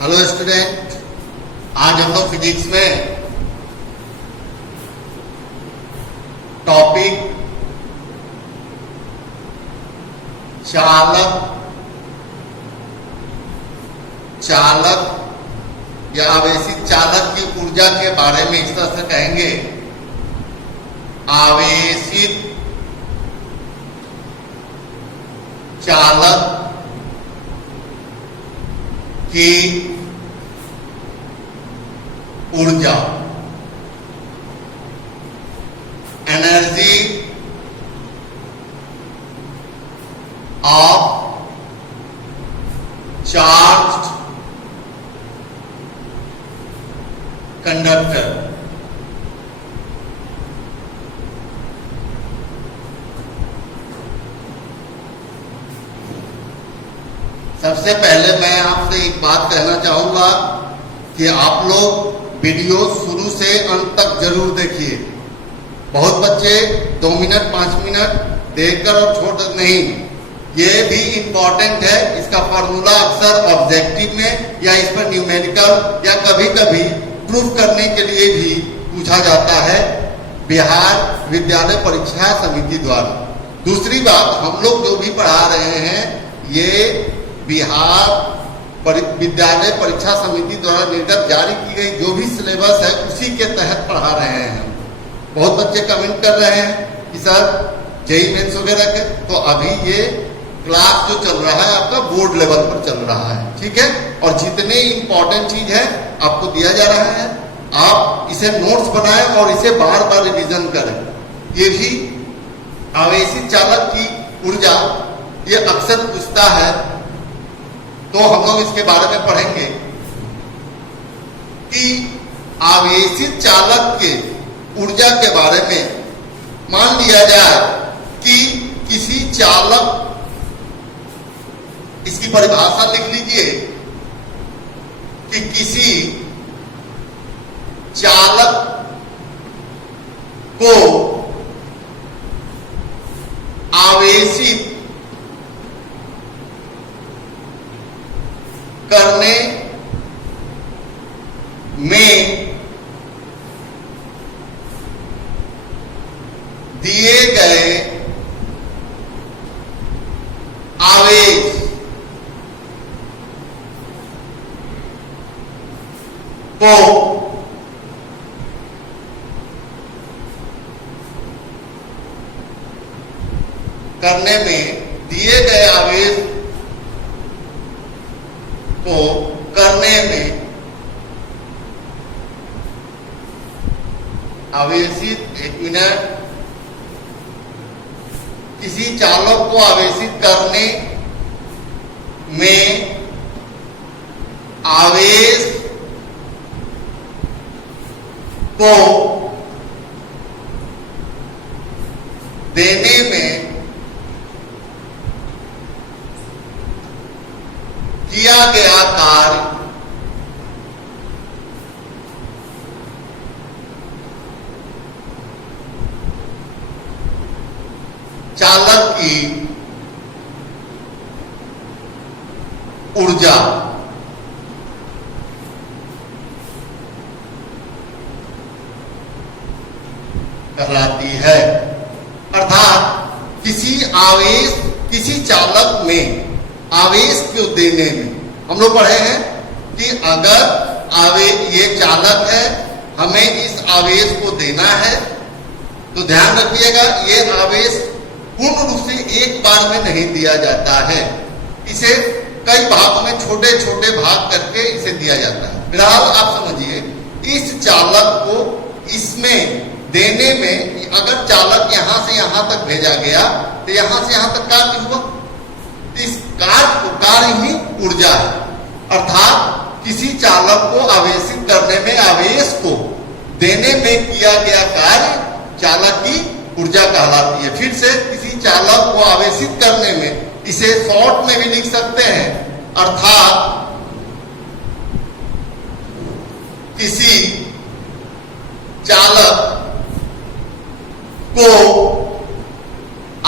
Hello student, आज हम लोग फिजिक्स में टॉपिक चालक या आवेशित चालक की ऊर्जा के बारे में इस तरह से कहेंगे। आवेशित चालक की ऊर्जा, एनर्जी ऑफ चार्ज्ड कंडक्टर। सबसे पहले मैं आपसे एक बात कहना चाहूंगा कि आप लोग वीडियो शुरू से अंत तक जरूर देखिए। बहुत बच्चे 2 मिनट 5 मिनट देखकर और छोड़ नहीं, ये भी इंपॉर्टेंट है। इसका फॉर्मूला अक्सर ऑब्जेक्टिव में या इस पर न्यूमेरिकल या कभी कभी प्रूफ करने के लिए भी पूछा जाता है बिहार विद्यालय परीक्षा समिति द्वारा। दूसरी बात, हम लोग जो भी पढ़ा रहे हैं ये बिहार विद्यालय परीक्षा समिति द्वारा निर्गत जारी की गई जो भी सिलेबस है उसी के तहत पढ़ा रहे हैं। बहुत बच्चे कमेंट कर रहे हैं कि सर जेईई मेंस वगैरह के, तो अभी ये क्लास जो चल रहा है आपका बोर्ड लेवल पर चल रहा है, ठीक है। और जितने इंपॉर्टेंट चीज है आपको दिया जा रहा है, आप इसे नोट्स बनाएं और इसे बार बार रिवीजन करें। ये भी आवेशित चालक की ऊर्जा ये अक्सर पूछता है, तो हम लोग इसके बारे में पढ़ेंगे कि आवेशित चालक के ऊर्जा के बारे में मान लिया जाए कि किसी चालक, इसकी परिभाषा लिख लीजिए कि किसी चालक को आवेशित करने में दिए गए आवेश को करने में दिए गए आवेश को करने में आवेशित, एक मिनट, किसी चालक को आवेशित करने में आवेश को देने में किया गया कार्य चालक की ऊर्जा कहलाती है। अर्थात किसी चालक में आवेश को देने में, हम लोग पढ़े हैं कि अगर ये चालक है, हमें इस आवेश को देना है, तो ध्यान रखिएगा ये आवेश पूर्ण रूप से एक बार में नहीं दिया जाता है, इसे कई भागों में छोटे छोटे भाग करके इसे दिया जाता है। फिलहाल आप समझिए, इस चालक को इसमें देने में, अगर चालक यहां से यहां तक भेजा गया तो यहां से यहां तक कार्य हुआ, इस कार्य ही ऊर्जा है। अर्थात किसी चालक को आवेशित करने में आवेश को देने में किया गया कार्य चालक की ऊर्जा कहलाती है। फिर से, किसी चालक को आवेशित करने में, इसे शॉर्ट में भी लिख सकते हैं, अर्थात किसी चालक को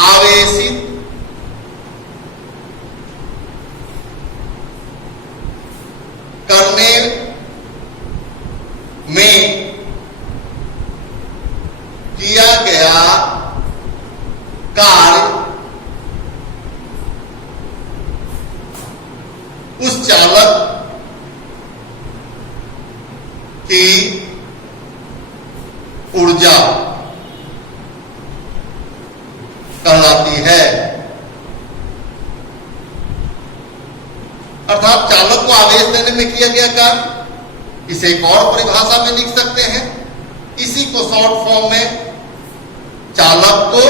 आवेशित कर कार्य उस चालक की ऊर्जा कहलाती है। अर्थात चालक को आवेश देने में किया गया कार्य। इसे एक और परिभाषा में लिख सकते हैं, इसी को शॉर्ट फॉर्म में चालक को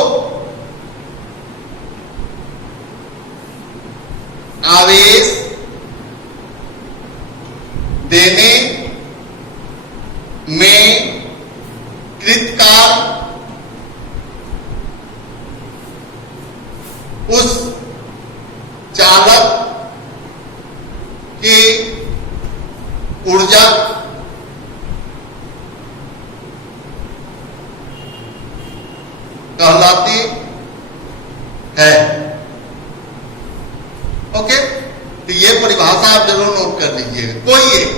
आवेश देने में कृत कार्य उस चालक की ऊर्जा कहलाती है। ओके, तो ये परिभाषा आप जरूर नोट कर लीजिएगा। कोई एक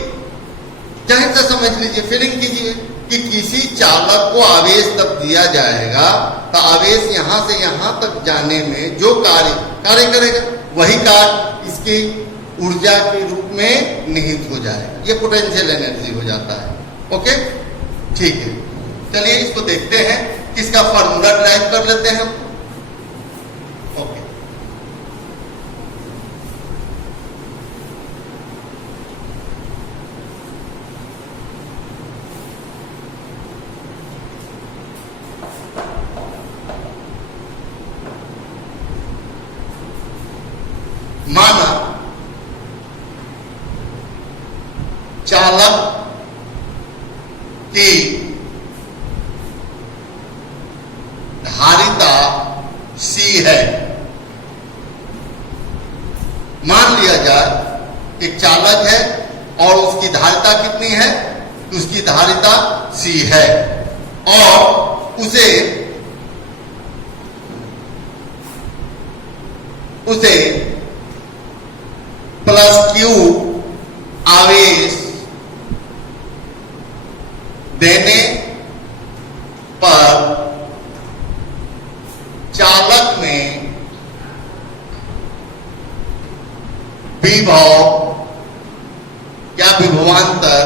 चाहे तो समझ लीजिए, फीलिंग कीजिए कि किसी चालक को आवेश तब दिया जाएगा तो आवेश यहां से यहां तक जाने में जो कार्य करेगा वही कार्य इसकी ऊर्जा के रूप में निहित हो जाएगा। ये पोटेंशियल एनर्जी हो जाता है। ओके, ठीक है, चलिए इसको देखते हैं, इसका फॉर्मूला ड्राइव कर लेते हैं। ओके, माना चालक की धारिता C है। मान लिया जाए एक चालक है और उसकी धारिता कितनी है, तो उसकी धारिता C है और उसे प्लस Q आवेश देने पर चालक में विभव या विभवांतर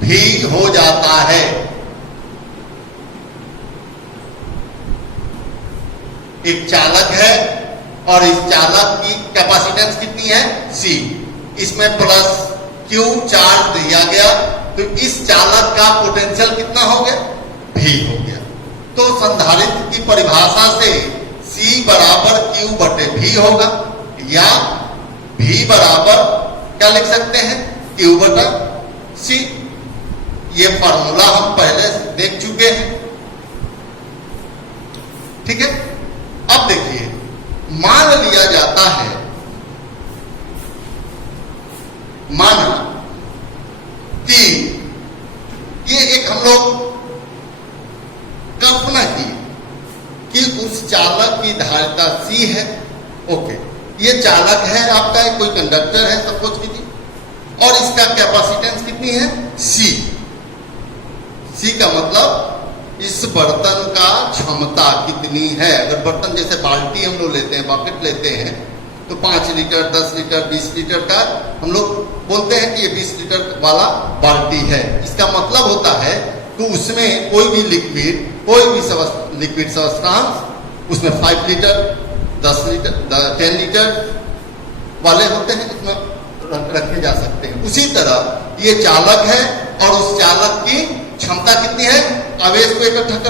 भी हो जाता है। एक चालक है और इस चालक की कैपेसिटेंस कितनी है, C। इसमें प्लस Q चार्ज दिया गया तो इस चालक का पोटेंशियल कितना हो गया, V हो गया। तो संधारित्र की परिभाषा से C बराबर Q बटे V होगा या V बराबर क्या लिख सकते हैं, Q बटा C। ये फॉर्मूला हम पहले देख चुके हैं। ठीक है, अब देखिए, मान लिया जाता है, माना कि ये एक हम लोग कल्पना की कि उस चालक की धारिता C है। ओके, ये चालक है आपका, कोई कंडक्टर है सपोज कीजिए, और इसका कैपेसिटेंस कितनी है, C। C का मतलब इस बर्तन का क्षमता कितनी है। अगर बर्तन जैसे बाल्टी हम लोग लेते हैं, बकेट लेते हैं, तो 5 लीटर 10 लीटर 20 लीटर का हम लोग बोलते हैं कि ये 20 लीटर वाला बाल्टी है। इसका मतलब होता है कि उसमें कोई भी लिक्विड सब्सटेंस उसमें 5 लीटर 10 लीटर 10 लीटर वाले होते हैं, इसमें रखे जा सकते हैं। उसी तरह ये चालक है और उस चालक की क्षमता कितनी है आवेश को एकत्रित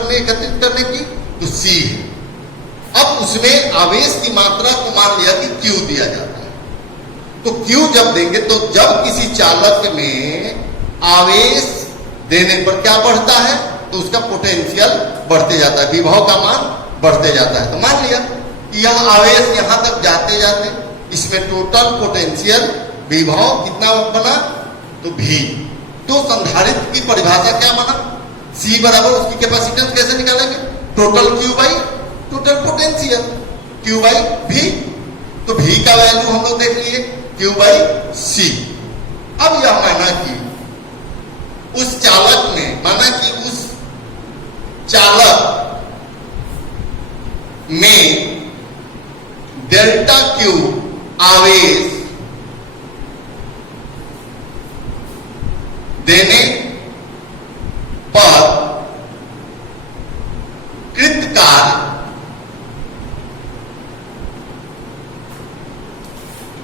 करने की, तो C है। अब उसमें आवेश की मात्रा को मान लिया कि Q दिया जाता है, तो Q जब देंगे तो जब किसी चालक में आवेश देने पर क्या बढ़ता है, तो उसका पोटेंशियल बढ़ते जाता है, विभव का मान बढ़ते जाता है। तो मान लिया कि यह आवेश यहां तक जाते जाते इसमें टोटल पोटेंशियल विभव कितना बना, तो V। तो संधारित्र की परिभाषा क्या बना, C बराबर उसकी कैपेसिटेंस कैसे निकालेंगे, total Q by total potential, Q by V। तो V का वैल्यू हम लोग देख लिए Q बाई C। अब यह माना कि देने पर कृत कार्य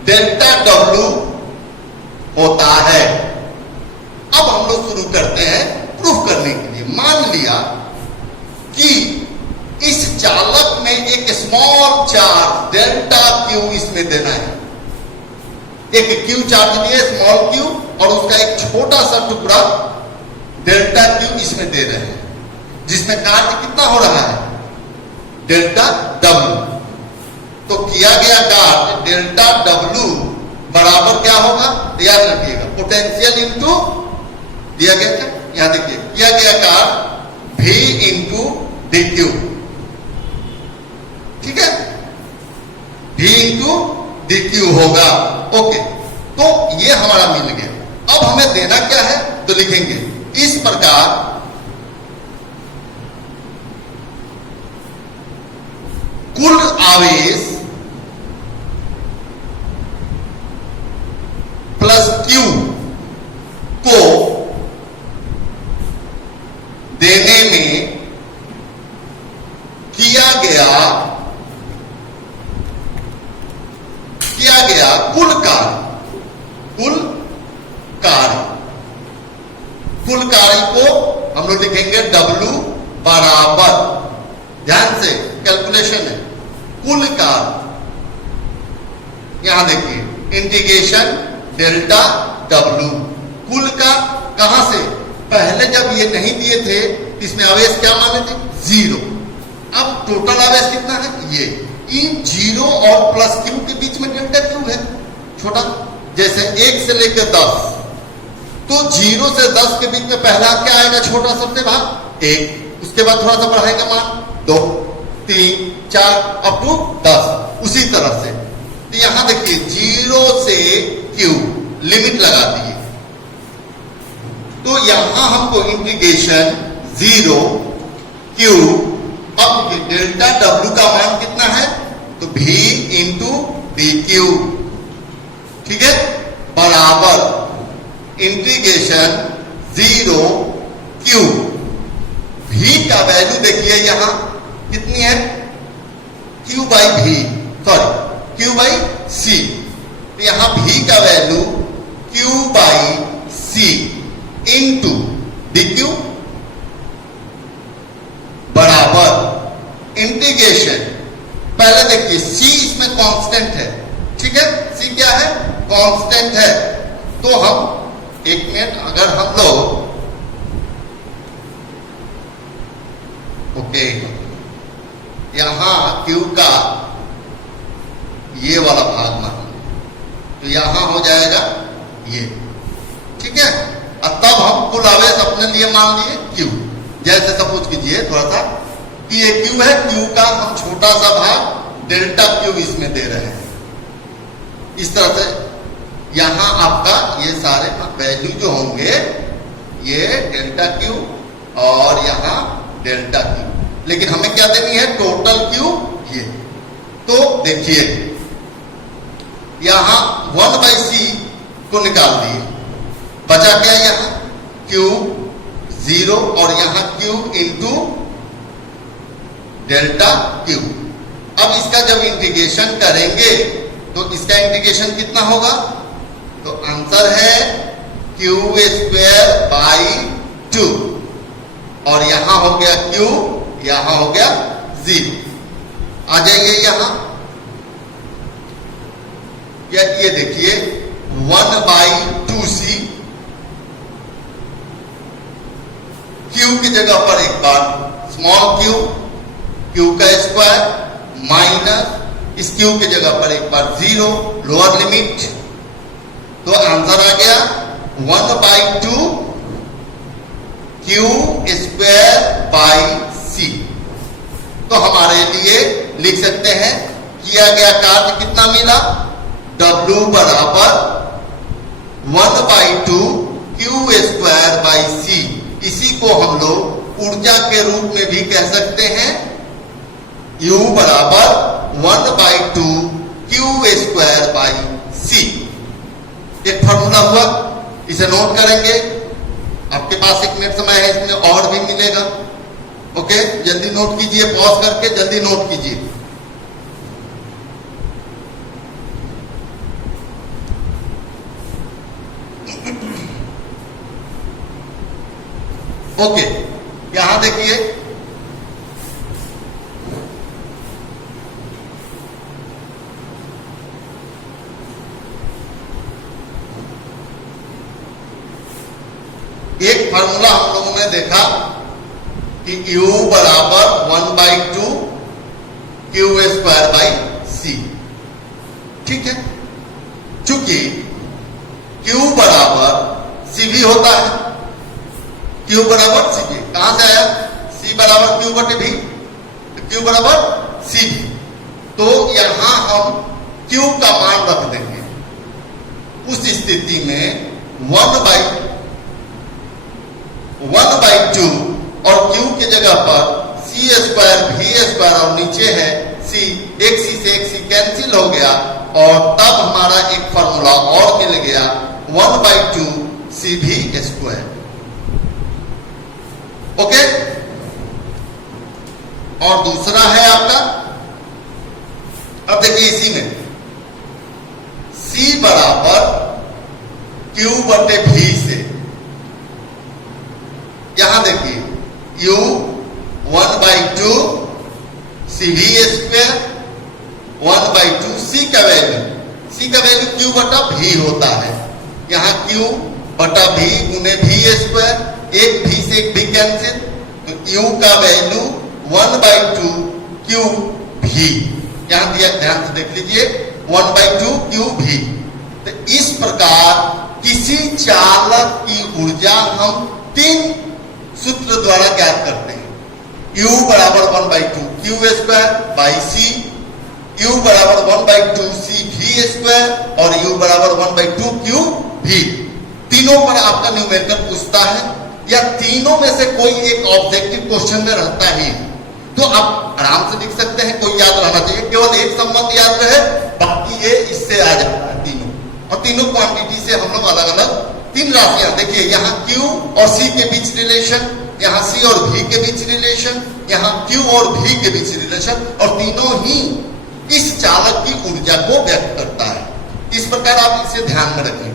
डेल्टा डब्ल्यू होता है। अब हम लोग शुरू करते हैं प्रूफ करने के लिए। मान लिया कि इस चालक में एक स्मॉल चार्ज डेल्टा क्यू इसमें देना है। एक क्यू चार्ज लिए स्मॉल क्यू और उसका एक छोटा सा टुकड़ा डेल्टा क्यू इसमें दे रहे हैं, जिसमें कार्य कितना हो रहा है? Delta W. तो किया गया कार्य डेल्टा डब्ल्यू बराबर क्या होगा? याद रखिएगा, पोटेंशियल इंटू दिया गया था, यहां देखिए किया गया कार्य V इंटू डी क्यू। ठीक है, V इंटू डी क्यू होगा। ओके, तो ये हमारा मिल गया। अब हमें देना क्या है? तो लिखेंगे इस प्रकार कुल आवेश प्लस क्यू को देने में किया गया कुल कार्य को हम लोग लिखेंगे W बराबर, ध्यान से कैलकुलेशन है, कुल कार्य, यहां देखिए इंटीग्रेशन डेल्टा W। कुल का कहां से? पहले जब ये नहीं दिए थे इसमें आवेश क्या माने थे? 0। अब टोटल आवेश कितना है? ये इन 0 और प्लस क्यू के बीच में डेल्टा क्यू है छोटा, जैसे 1 से लेकर 10। तो 0 से 10 के बीच में पहला क्या आएगा? छोटा सबसे भाग 1, उसके बाद थोड़ा सा बढ़ाएगा मान 2, 3, 4 अप टू 10। उसी तरह से तो यहां देखिए 0 से क्यू लिमिट लगा दिए, तो यहां हमको इंटीग्रेशन 0 क्यू, अब डेल्टा डब्ल्यू का मान कितना है? तो V इंटू डी क्यू, ठीक है, बराबर इंटीग्रेशन 0 क्यू। V का वैल्यू देखिए यहां कितनी है? Q by V, sorry Q by C। तो यहां V का value Q by C into D Q बराबर इंटीग्रेशन, पहले देखिए C इसमें कांस्टेंट है, ठीक है, C क्या है? कांस्टेंट है। तो हम एक मिनट, अगर हम लोग ओके यहां Q का ये वाला भाग मान, तो यहां हो जाएगा ये, ठीक है, और तब हम कुल आवेश अपने लिए मान लिए Q। जैसे सपोज कीजिए थोड़ा सा कि ये Q है, Q का हम छोटा सा भाग डेल्टा Q इसमें दे रहे हैं। इस तरह से यहां आपका ये सारे वैल्यू जो होंगे ये डेल्टा Q और यहां डेल्टा Q, लेकिन हमें क्या देनी है? टोटल Q ये। तो देखिए यहां 1 बाई C को निकाल दिए, बचा क्या? यहां Q 0 और यहां Q इंटू डेल्टा Q। अब इसका जब इंटीग्रेशन करेंगे तो इसका इंटीग्रेशन कितना होगा? तो आंसर है Q स्क्वायर बाई 2, और यहां हो गया Q, यहां हो गया 0। आ जाइए यहां, ये देखिए 1 बाई 2C, Q की जगह पर एक बार स्मॉल Q का स्क्वायर माइनस इस Q की जगह पर एक बार 0 लोअर लिमिट, तो आंसर आ गया 1 by 2 Q square by C। तो हमारे लिए लिख सकते हैं किया गया कार्य कितना मिला? W बराबर 1 by 2 Q square by C। इसी को हम लोग ऊर्जा के रूप में भी कह सकते हैं, U बराबर 1 by 2 Q square by C। एक फॉर्मूला हुआ, इसे नोट करेंगे। पास 1 मिनट समय है, इसमें और भी मिलेगा। ओके, जल्दी नोट कीजिए, पॉज करके जल्दी नोट कीजिए। ओके, यहां देखिए एक फार्मूला हम लोगों ने देखा कि U बराबर 1/2 क्यू स्क्वायर बाई सी। ठीक है, चूंकि Q बराबर सी भी होता है, Q बराबर सी भी कहां से आया, C बराबर Q बटे भी, Q बराबर सी भी। तो यहां हम Q का मान रख देंगे। उस स्थिति में 1/2 और Q की जगह पर C स्क्वायर भी स्क्वायर और नीचे है C, एक C से एक C कैंसिल हो गया और तब हमारा एक फॉर्मूला और मिल गया 1/2 C भी स्क्वायर। ओके, और दूसरा है आपका, अब देखिए इसी में C बराबर Q बटे भी से, यहां देखिए U 1/2 C भी स्क्वायर 1/2 C का वैल्यू Q बटा भी होता है। यहां Q बटा भी गुने भी स्क्वायर, एक भी से एक भी कैंसिल, तो U का वैल्यू 1/2 Q भी, यहां दिया, ध्यान से देख लीजिए 1/2 Q भी। तो इस प्रकार किसी चालक की ऊर्जा हम 3 सूत्र द्वारा ज्ञात करते हैं। U बराबर 1/2 Q square by C, U बराबर 1/2 सी भी स्क्वायर और U बराबर 1/2 क्यू भी। तीनों पर आपका न्यूमेरिकल पूछता है या तीनों में से कोई एक ऑब्जेक्टिव क्वेश्चन में रहता ही, तो आप आराम से लिख सकते हैं, कोई याद रहना चाहिए, केवल एक संबंध याद रहे, बाकी ये इससे आ जाता है तीनों। और तीनों क्वांटिटी से हम लोग अलग अलग 3 राशियां, देखिए यहां Q और C के बीच रिलेशन, यहां C और V के बीच रिलेशन, यहां Q और V के बीच रिलेशन, और तीनों ही इस चालक की ऊर्जा को व्यक्त करता है। इस प्रकार आप इसे ध्यान में रखें,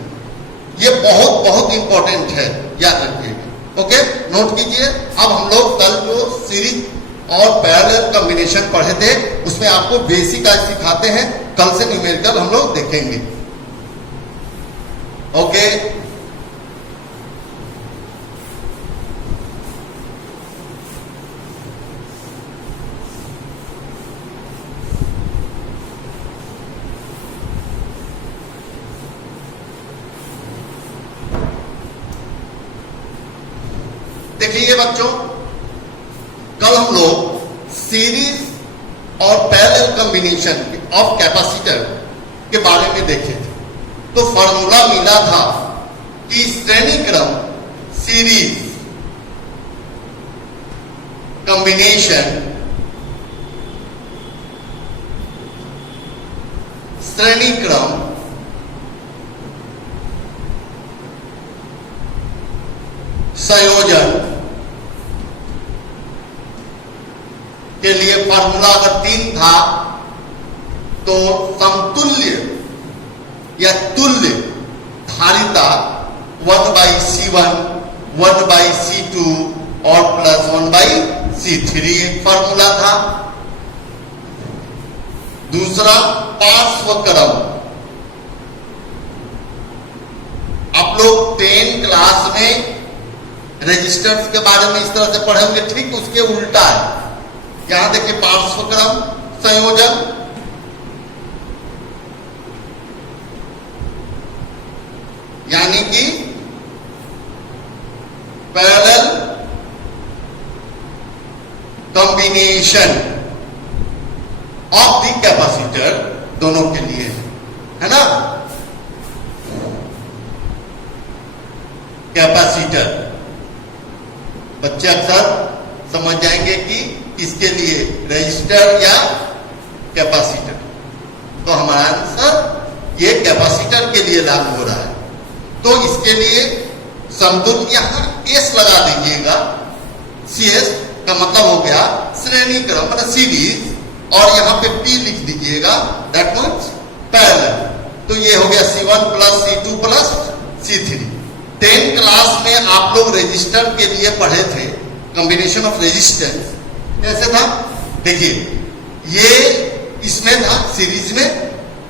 ये बहुत बहुत इंपॉर्टेंट है, याद रखिएगा। ओके, नोट कीजिए। अब हम लोग कल जो सीरीज और पैरेलल कॉम्बिनेशन पढ़े थे उसमें आपको बेसिक आज सिखाते हैं, कल से न्यूमेरिकल हम लोग देखेंगे। ओके, देखिए बच्चों, कल हम लोग सीरीज और पैरेलल कॉम्बिनेशन ऑफ कैपेसिटर के बारे में देखे थे। तो फॉर्मूला मिला था कि श्रेणी क्रम सीरीज कॉम्बिनेशन श्रेणी क्रम संयोजन के लिए फॉर्मूला अगर 3 था तो समतुल्य या तुल्य धारिता 1/C1 1/C2 और प्लस 1/C3 एक फॉर्मूला था। दूसरा पार्श्व क्रम, आप लोग 10 क्लास में रेजिस्टेंस के बारे में इस तरह से पढ़े होंगे, ठीक उसके उल्टा है। यहां देखिए पार्श्व क्रम संयोजन, यानी कि parallel combination of the capacitor दोनों के लिए है ना। कैपेसिटर बच्चे अक्सर समझ जाएंगे कि इसके लिए रेजिस्टर या कैपेसिटर, तो हमारा आंसर ये कैपेसिटर के लिए लागू हो रहा है। तो इसके लिए समतुल्य, यहां एस लगा दीजिएगा। सी एस का मतलब हो गया श्रेणी क्रम, मतलब सीरीज, और यहां पे पी लिख दीजिएगा, दैट मीन्स पैरेलल। तो ये हो गया C1 plus C2 plus C3। 10 class में आप लोग रेजिस्टर के लिए पढ़े थे, कॉम्बिनेशन ऑफ रेजिस्टेंस कैसे था, देखिए ये इसमें था सीरीज में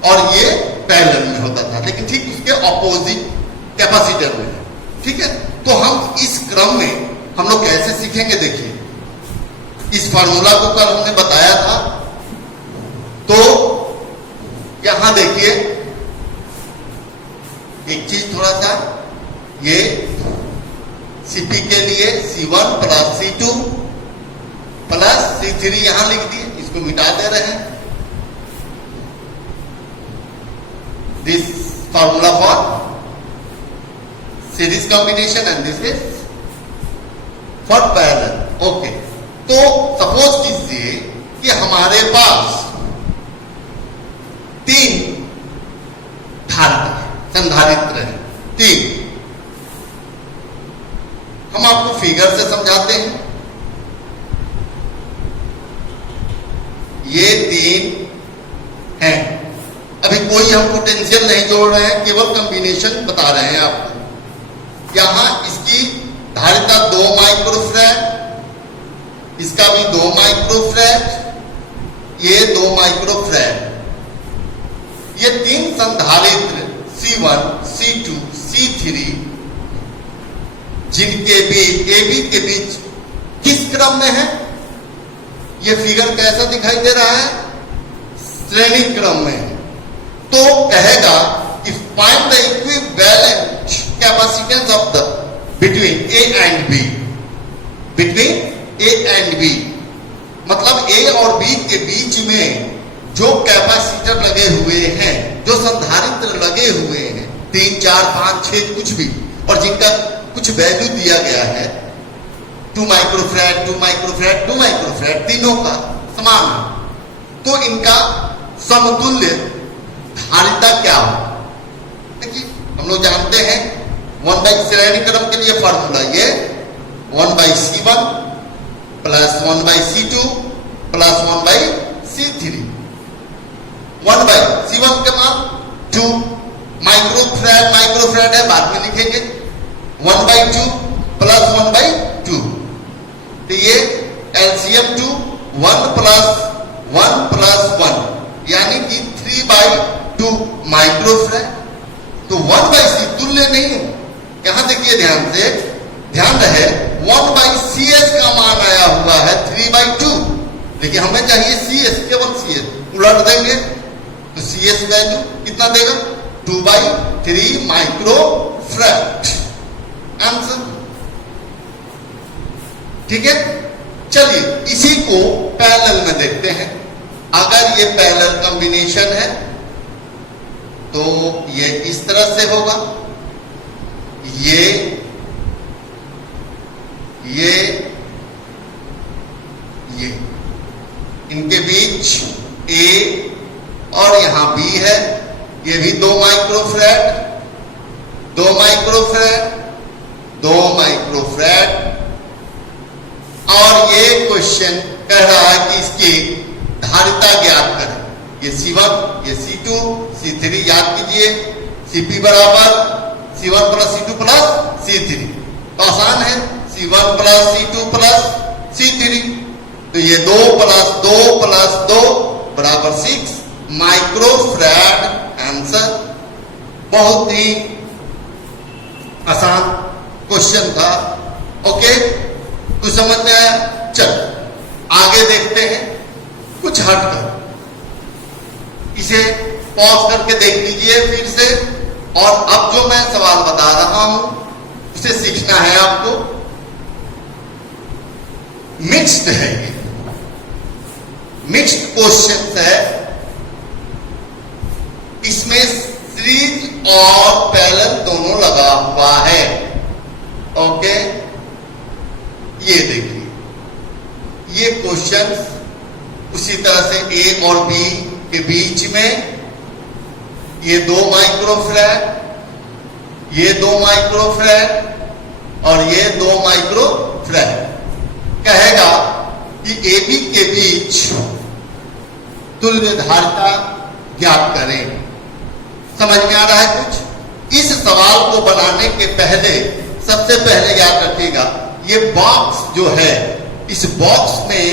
और ये पैरेलल में होता था, लेकिन ठीक उसके ऑपोजिट कैपेसिटर में, ठीक है। तो हम इस क्रम में हम लोग कैसे सीखेंगे, देखिए इस फार्मूला को कल हमने बताया था। तो यहां देखिए एक चीज थोड़ा सा, ये सीपी के लिए C1 plus C2 plus C3 यहां लिख दिए, इसको मिटा दे रहे हैं। This formula for series combination and this is for parallel. Okay, तो सपोज कीजिए कि हमारे पास 3 संधारित्र है, 3। हम आपको फिगर से समझाते हैं। ये 3 हैं, अभी कोई हम पोटेंशियल नहीं जोड़ रहे हैं, केवल कॉम्बिनेशन बता रहे हैं आपको। यहां इसकी धारिता 2 माइक्रोफैराड, इसका भी 2 माइक्रोफैराड, ये 2 माइक्रोफैराड। ये 3 संधारित्र C1, C2, C3 जिनके बीच AB के बीच किस क्रम में है, ये फिगर कैसा दिखाई दे रहा है, श्रेणी क्रम में है। तो कहेगा कि find the equivalent capacitance of the between A and B, between A and B, मतलब A और B के बीच में जो कैपेसिटर लगे हुए हैं, जो संधारित्र लगे हुए हैं, 3, 4, 5, 6 कुछ भी, और जिनका कुछ वैल्यू दिया गया है 2 माइक्रोफैराड, 2 माइक्रोफैराड, 2 माइक्रोफैराड, तीनों का समान है। तो इनका समतुल्य धारिता क्या हो, देखिए हम लोग जानते हैं 1 श्रेणी क्रम के लिए फॉर्मूला ये 1/C1 plus 1/C2 plus 1/C3। 1/C1 के मान 2 माइक्रोफैराड, माइक्रोफैराड है बाद में लिखेंगे, 1/2 प्लस 1/2। तो ये LCM 2 1 प्लस 1 यानी कि 3/2 माइक्रोफैराड। तो 1/C तुल्य नहीं हो, यहां देखिए ध्यान से, ध्यान रहे 1/CS का मान आया हुआ है 3/2, लेकिन हमें चाहिए CS, केवल CS, उलट देंगे तो CS वैल्यू कितना देगा 2/3 माइक्रोफैराड, आंसर। ठीक है, चलिए इसी को पैरेलल में देखते हैं। अगर ये पैरेलल कॉम्बिनेशन है तो ये इस तरह से होगा, ये इनके बीच A और यहां B है, ये भी 2 माइक्रोफैराड, 2 माइक्रोफैराड, 2 माइक्रोफैराड। और ये क्वेश्चन कह रहा है कि इसकी धारिता ज्ञात करें। ये C1, ये C2, C3 याद कीजिए, Cp बराबर C1 plus C2 plus C3, तो आसान है, C1 plus C2 plus C3। तो ये 2 प्लस 2 प्लस 2 बराबर 6 माइक्रोफैराड, आंसर। बहुत ही आसान क्वेश्चन था। ओके, तो समझ में आया। चल आगे देखते हैं, कुछ हटकर, इसे पॉज करके देख लीजिए फिर से, और अब जो मैं सवाल बता रहा हूं उसे सीखना है आपको। मिक्स्ड है, ये मिक्स्ड क्वेश्चन है, इसमें सीरीज और पैरेलल दोनों लगा हुआ है। ओके, ये देखिए, ये क्वेश्चन उसी तरह से A और B के बीच में ये 2 माइक्रोफैराड, ये 2 माइक्रोफैराड, और ये 2 माइक्रो फ्रेड। कहेगा कि AB के बीच तुल्य धारिता ज्ञात करें। समझ में आ रहा है कुछ? इस सवाल को बनाने के पहले सबसे पहले याद रखिएगा, ये बॉक्स जो है, इस बॉक्स में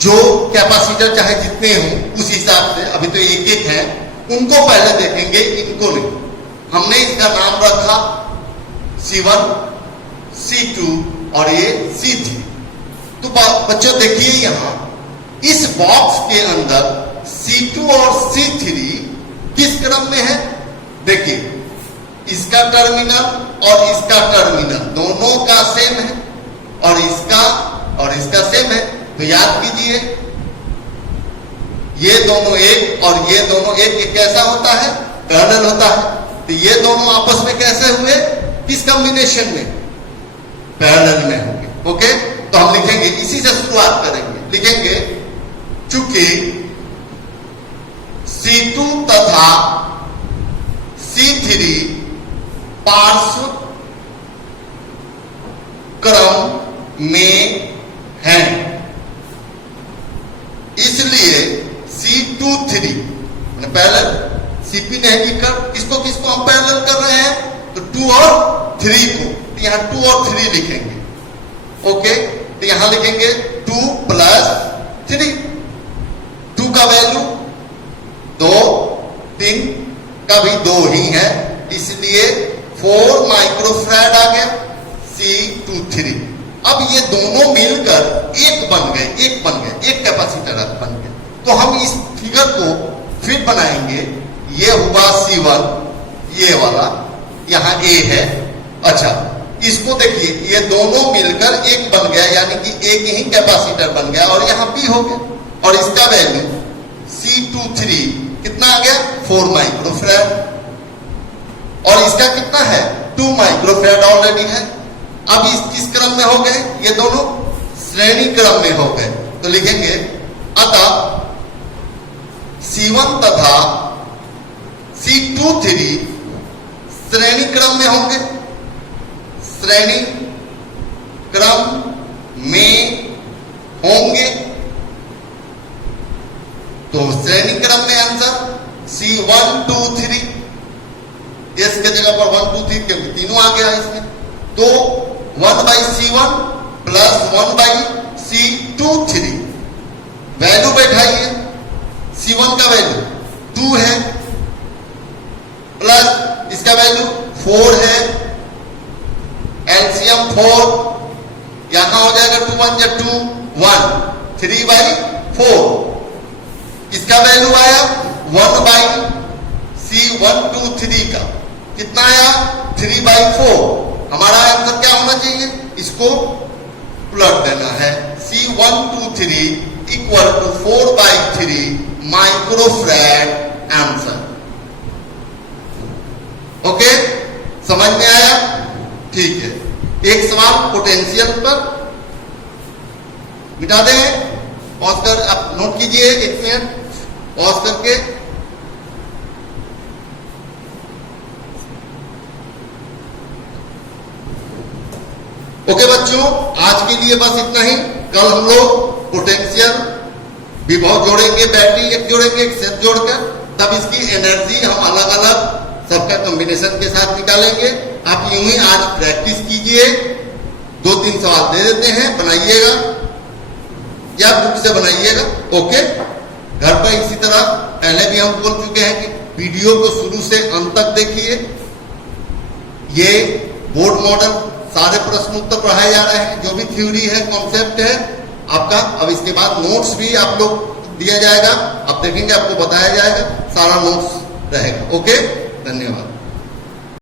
जो कैपेसिटर चाहे जितने हों उस हिसाब से, अभी तो एक एक है, उनको पहले देखेंगे, इनको नहीं। हमने इसका नाम रखा C1, C2 और ये C3। तो बच्चों देखिए यहां इस बॉक्स के अंदर C2 और C3 किस क्रम में है? देखिए इसका टर्मिनल और इसका टर्मिनल दोनों का सेम है, और इसका सेम है। तो याद कीजिए ये दोनों एक और ये दोनों एक, ये कैसा होता है? पैरेलल होता है। तो ये दोनों आपस में कैसे हुए? किस कॉम्बिनेशन में? पैरेलल में होंगे। ओके, तो हम लिखेंगे, इसी से शुरुआत करेंगे। लिखेंगे चूंकि C2 तथा C3 पार्श्व क्रम में हैं, इसलिए C23 पैरेलल, CP नहीं लिखकर किसको हम पैरेलल कर रहे हैं? तो 2 और 3 को, तो यहां 2 और 3 लिखेंगे। ओके, तो यहां लिखेंगे 2 + 3। 2 का वैल्यू 2, 3 का भी 2 ही है, इसलिए 4 माइक्रोफैराड आ गया C23। अब ये दोनों मिलकर एक बन गए, एक कैपेसिटर बन गए। तो हम इस फिगर को फिर बनाएंगे। ये हुआ C1, ये वाला यहां A है। अच्छा, इसको देखिए, ये दोनों मिलकर एक बन गया, यानी कि एक ही कैपेसिटर बन गया, और यहां P हो गया। और इसका वैल्यू C23 कितना आ गया? 4 माइक्रोफैराड। और इसका कितना है? 2 माइक्रोफैराड ऑलरेडी है। अब इस किस क्रम में हो गए? ये दोनों श्रेणी क्रम में हो गए। तो लिखेंगे अतः C1 तथा C23 श्रेणी क्रम में होंगे, श्रेणी क्रम में होंगे। तो श्रेणी क्रम में आंसर C1, 2, 3, S के जगह पर 1, 2, 3 क्योंकि तीनों आ गया इसमें। तो 1/C1 + 1/C23 वैल्यू बैठाइए। C1 का वैल्यू 2 है, प्लस इसका वैल्यू 4 है, एलसीएम 4, यहां हो जाएगा 2 1 = 2, 1, 3/4। इसका वैल्यू आया 1/C123 का, कितना आया? 3/4। हमारा आंसर क्या होना चाहिए? इसको उलट देना है। C123 = 4/3 microfarad answer. ओके, समझ में आया? ठीक है। एक सवाल पोटेंशियल पर मिटा दें, पॉज कर आप नोट कीजिए, 1 मिनट पॉज करके। ओके बच्चों, आज के लिए बस इतना ही। कल हम लोग पोटेंशियल विभव जोड़ेंगे, बैटरी एक जोड़ेंगे, एक सेट जोड़कर, तब इसकी एनर्जी हम अलग अलग सबका कॉम्बिनेशन के साथ निकालेंगे। आप यूं ही आज प्रैक्टिस कीजिए। 2-3 सवाल दे देते हैं, बनाइएगा या बुक से बनाइएगा। ओके, घर पर इसी तरह पहले भी हम बोल चुके हैं कि वीडियो को शुरू से अंत तक देखिए। ये बोर्ड मॉडल सारे प्रश्न उत्तर पढ़ाए जा रहे हैं, जो भी थ्योरी है, कॉन्सेप्ट है आपका। अब इसके बाद नोट्स भी आप लोग दिया जाएगा, आप देखेंगे, आपको बताया जाएगा, सारा नोट्स रहेगा। ओके, धन्यवाद।